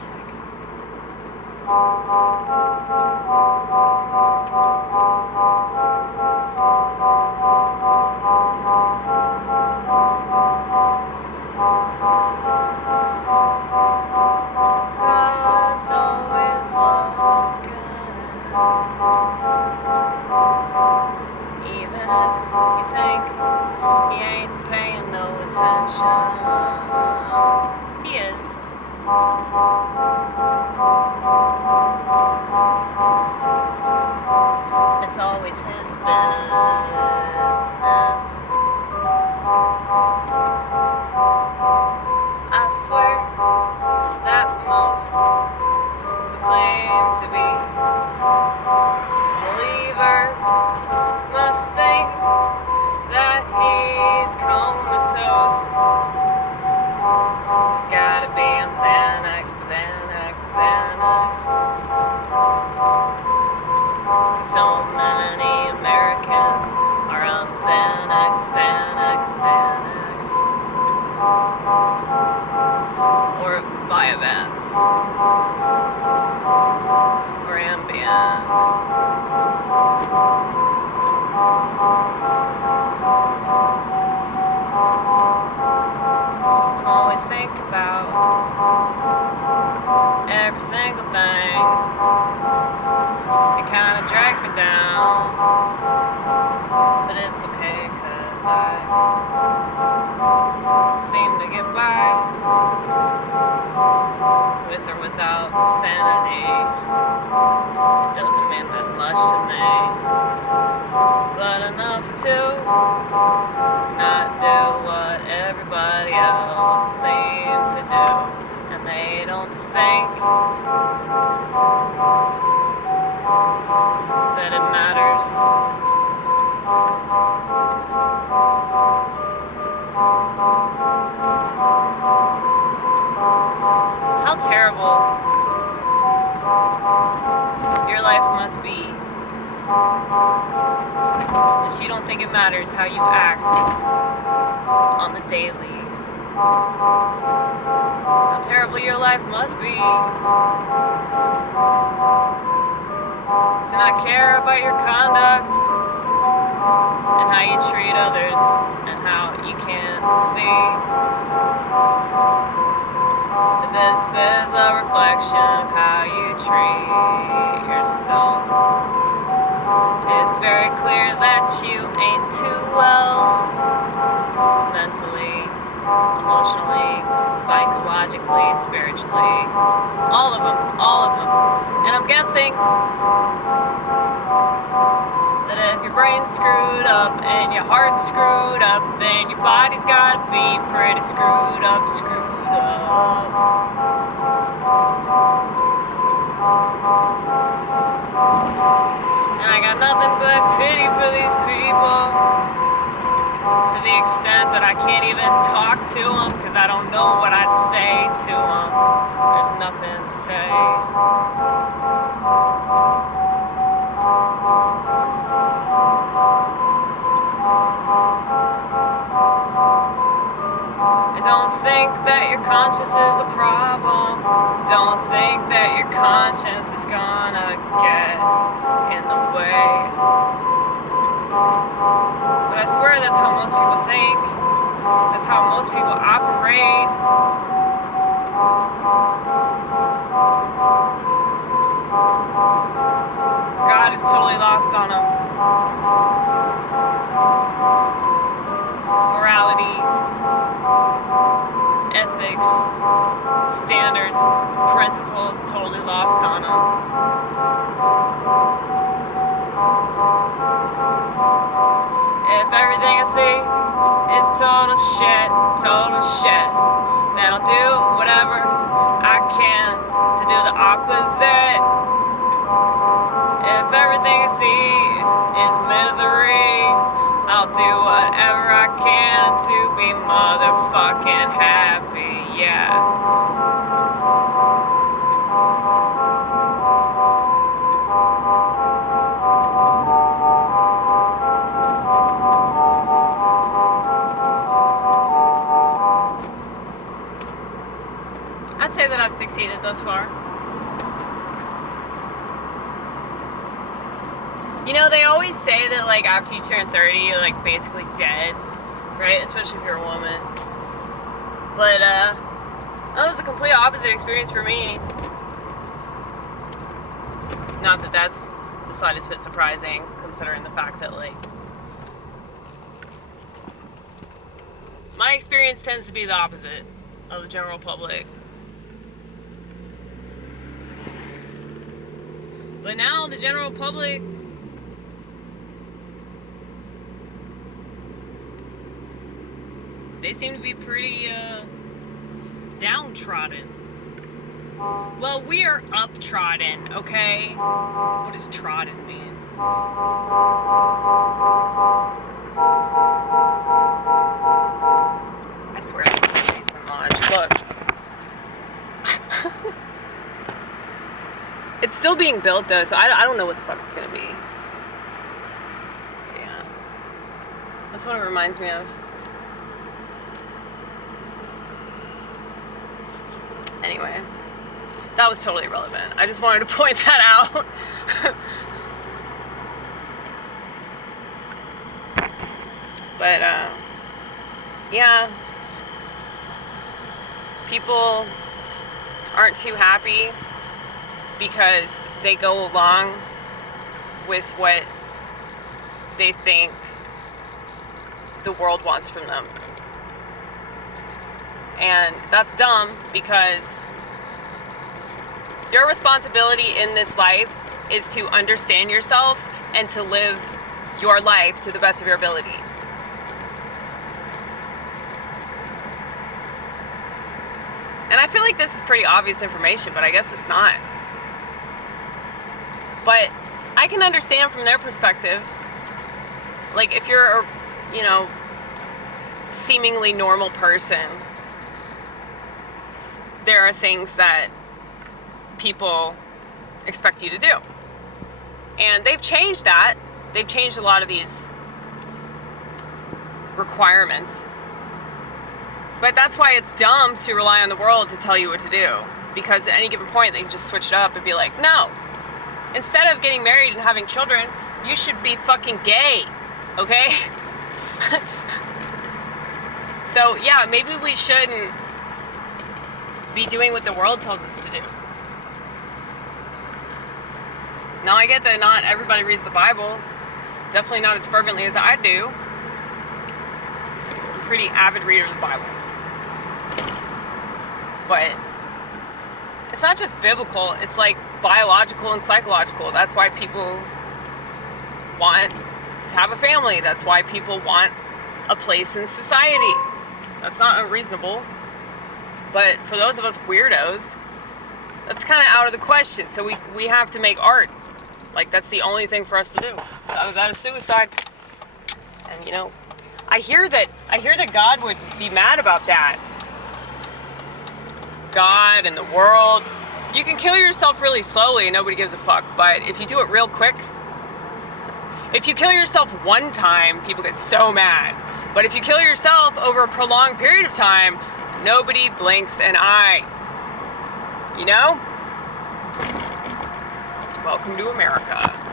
vortex. God's always looking, even if you think he ain't paying no attention. He is. It's always his business. I swear that most who claim to be believers must think that he's comatose. He's gotta be on Xanax. 'Cause so many Americans are on Xanax. Or Vyvanse. Or Ambien. I'm always thinking about every single thing. It kinda drags me down, but it's okay 'cause I seem to get by with or without sanity. It doesn't mean that much to me, but enough to not do what everybody else seems to do, and they don't think that it matters. How terrible your life must be that you don't think it matters how you act on the daily. How terrible your life must be to not care about your conduct and how you treat others and how you can't see that this is a reflection of how you treat yourself. It's very clear that you ain't too well mentally, emotionally, psychologically, spiritually, all of them. And I'm guessing that if your brain's screwed up and your heart's screwed up, then your body's gotta be pretty screwed up. And I got nothing but pity for these people, to the extent that I can't even talk to them because I don't know what I'd say to them. There's nothing to say. And don't think that your conscience is a problem. Don't think that your conscience is gonna get in the way. But I swear that's how most people think. That's how most people operate. God is totally lost on them. Morality, ethics, standards, principles, totally lost on them. If everything I see is total shit, then I'll do whatever I can to do the opposite. If everything I see is misery, I'll do whatever I can to be motherfucking happy, yeah. I not say that I've succeeded thus far. You know, they always say that, like, after you turn 30, you're, like, basically dead, right? Especially if you're a woman. But, that was a complete opposite experience for me. Not that that's the slightest bit surprising, considering the fact that, like, my experience tends to be the opposite of the general public. But now the general public, they seem to be pretty downtrodden. Well, we are up-trodden, okay? What does trodden mean? I swear this is a Mason Lodge. Look. It's still being built though, so I don't know what the fuck it's gonna be. But yeah. That's what it reminds me of. Anyway. That was totally irrelevant. I just wanted to point that out. But, yeah. People aren't too happy because they go along with what they think the world wants from them. And that's dumb because your responsibility in this life is to understand yourself and to live your life to the best of your ability. And I feel like this is pretty obvious information, but I guess it's not. But I can understand from their perspective, like if you're a, you know, seemingly normal person, there are things that people expect you to do. And they've changed that. They've changed a lot of these requirements. But that's why it's dumb to rely on the world to tell you what to do. Because at any given point, they can just switch it up and be like, no, instead of getting married and having children, you should be fucking gay, okay? So yeah, maybe we shouldn't be doing what the world tells us to do. Now I get that not everybody reads the Bible. Definitely not as fervently as I do. I'm a pretty avid reader of the Bible. But it's not just biblical, it's like biological and psychological. That's why people want to have a family. That's why people want a place in society. That's not unreasonable. But for those of us weirdos, that's kind of out of the question. So we have to make art. Like, that's the only thing for us to do. That is suicide. And you know, I hear that God would be mad about that. God and the world. You can kill yourself really slowly and nobody gives a fuck. But if you do it real quick, if you kill yourself one time, people get so mad. But if you kill yourself over a prolonged period of time, nobody blinks an eye. You know? Welcome to America.